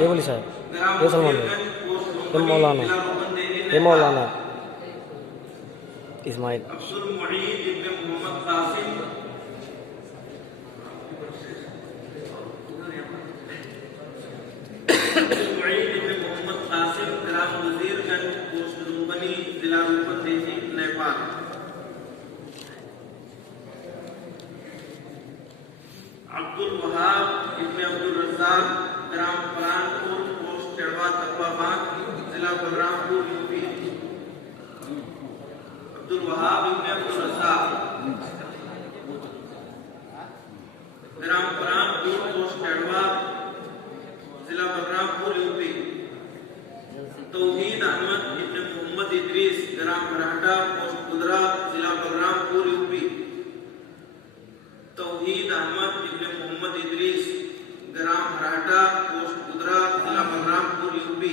ये बोली साहब, ये सलमान भाई, ये मौलाना इस्माइल। अब्दुल वहाब इब्ने अब्दुल रज़्ज़ाक ग्राम परानपुर पोस्ट चढ़वा तकवा बाग जिला बलरामपुर यूपी। अब्दुल वहाब इब्ने अब्दुल रज़्ज़ाक ग्राम परानपुर पोस्ट चढ़वा जिला बलरामपुर यूपी। तौहीद अहमद इब्ने मोहम्मद इदरीस ग्राम मराठा पोस्ट कुदरा जिला बलरामपुर यूपी। तौहीद अहमद इब्ने मोहम्मद इदरीस ग्राम मराठा पोस्ट कुदरा जिला बलरामपुर यूपी।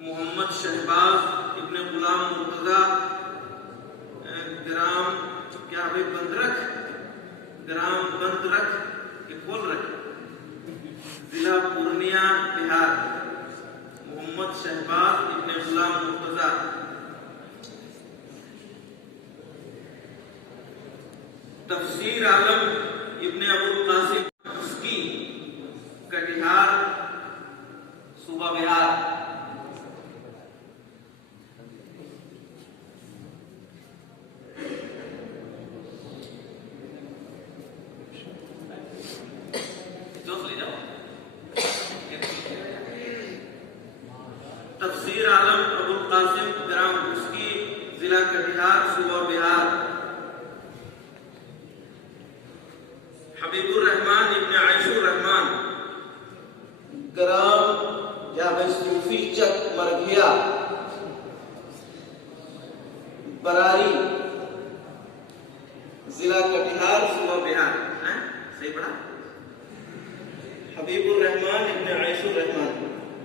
मोहम्मद शहबाज इब्ने गुलाम मुर्तजा ग्राम क्या भाई बंदरख ग्राम बंदरख के खोल रख जिला पूर्णिया बिहार। मोहम्मद शहबाज इब्ने गुलाम मुर्तजा। तफसीर आलम इब्ने अबुल कासिम उसकी कटिहार सूबा बिहार। तफसीर आलम अबुल कासिम ग्राम उसकी जिला कटिहार सूबा बिहार। हबीबुर रहमान इब्ने आयशुर रहमान ग्राम सूफी चक मरघिया बरारी जिला कटिहार सूबा बिहार। सही पढ़ा। हबीबुर रहमान इब्ने आयशुर रहमान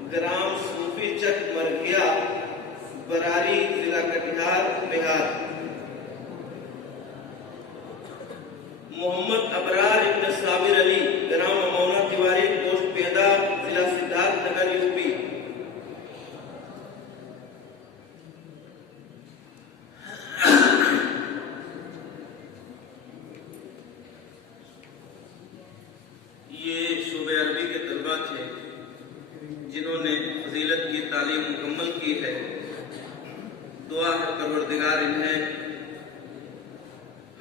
ग्राम सूफी चक मरघिया बरारी जिला कटिहार बिहार। मोहम्मद अबरार इब्ने साबिर अली ग्राम अमौना तिवारी पोस्ट पेदा जिला सिद्धार्थनगर यूपी। ये शोबे अरबी के तलबा थे जिन्होंने फजीलत की तालीम मुकम्मल की है। दुआ है परवरदिगार इन्हें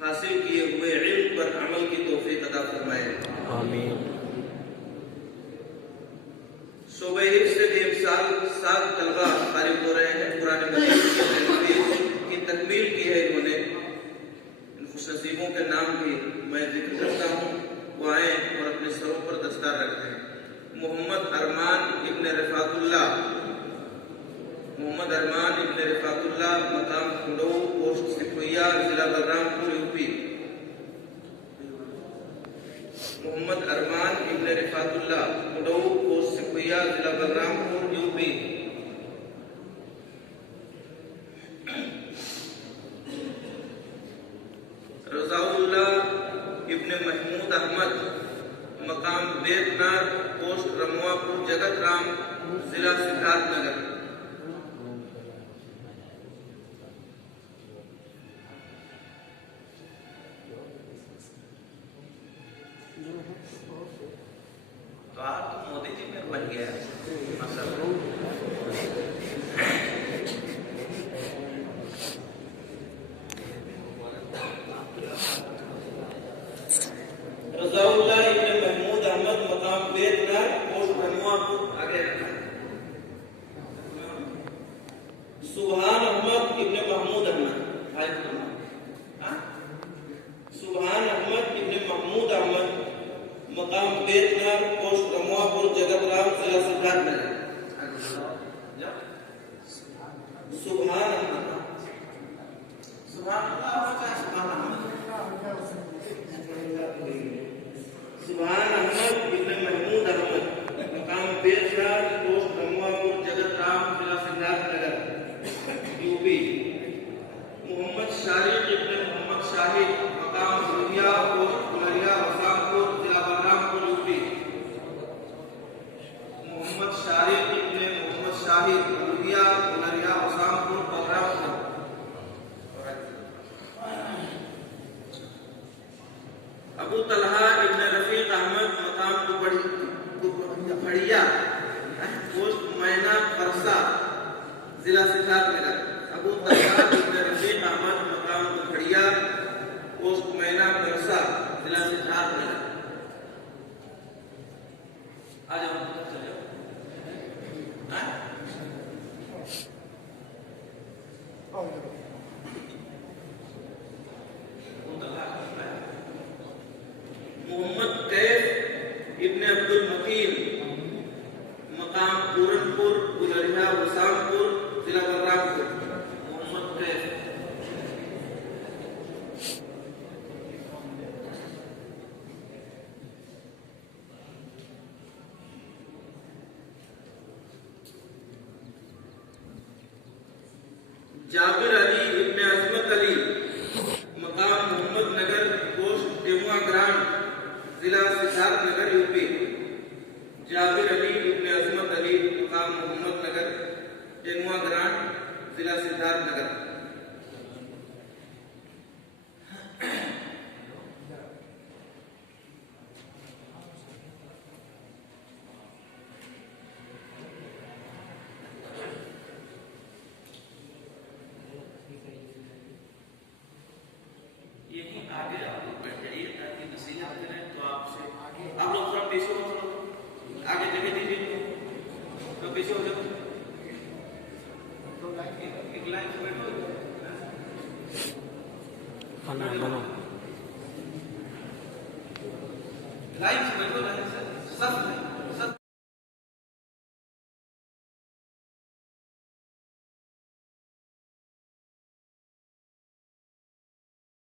हासिल किए हुए इल्म पर अमल की तौफीक अता फरमाए। आमीन। शोबे हिफ्ज़ से भी साल तलबा फारिग हो रहे हैं। कुरान मजीद की तकमील की है इन्होंने। इन खुशनसीबों के नाम भी मैं जिक्र करता हूँ, वो आए रिफातुल्लाह मकाम कुंडो पोस्ट सिकुया जिला बलरामपुर यूपी। मोहम्मद अरमान इब्ने रिफातुल्लाह कुंडो पोस्ट सिकुया जिला बलरामपुर यूपी। रजाउल्लाह इब्ने महमूद अहमद मकाम बेतनार पोस्ट रमवापुर जगत राम जिला सिद्धार्थनगर। तो आप तो मोदी जी में बन गया रजाउल्लाह इब्ने महमूद अहमद मकाम बेतनार पोस्ट रमवापुर आगे रखा। सुभान अहमद इब्ने महमूद अहमद सुभान अहमद इब्ने महमूद अहमद मकाम बेतनार पोस्ट रमवापुर जगत राम जिला सिद्धार्थनगर। सुभान अहमद सुभान अहमद इब्ने महमूद अहमद मकाम बेतनार पोस्ट रमवापुर जगत राम जिला सिद्धार्थनगर यूपी। मोहम्मद शारिक इब्ने मोहम्मद शाहिद मकाम दुनिया पोस्ट कुलरिया वसामपुर जिला बलरामपुर यूपी। मोहम्मद शारिक इब्ने मोहम्मद शाहिद दुनिया कुलरिया वसामपुर बलरामपुर। अबू तलहा इब्ने रफीक अहमद मकाम दुपड़िया पोस्ट मैना परसा जिला सिद्धार्थनगर। अबू तलहा इब्ने रफीक अहमद मकाम दुपड़िया पोस्ट मैना परसा जिला सिद्धार्थनगर। आ जाओ चलो। मोहम्मद कैफ इब्ने अब्दुल मकीन मकाम पूरनपुर गुलरिया वसामपुर जिला बलरामपुर। मोहम्मद कैफ जाबिर अली इब्ने अजमत अली मकाम मोहम्मद नगर पोस्ट डेमुआ ग्रांड जिला सिद्धार्थनगर यूपी। जाबिर अली इब्ने अजमत अली मकाम मोहम्मद नगर डेमुआ ग्रांड जिला सिद्धार्थनगर। यही आगे आप लोग बैठ जाइए ताकि नसीहत करें तो आपसे आप लोग थोड़ा पीछे हो, आगे जगह दीजिए तो पीछे हो जाओ। एक लाइन से बैठो लाइन से बैठो लाइन से सब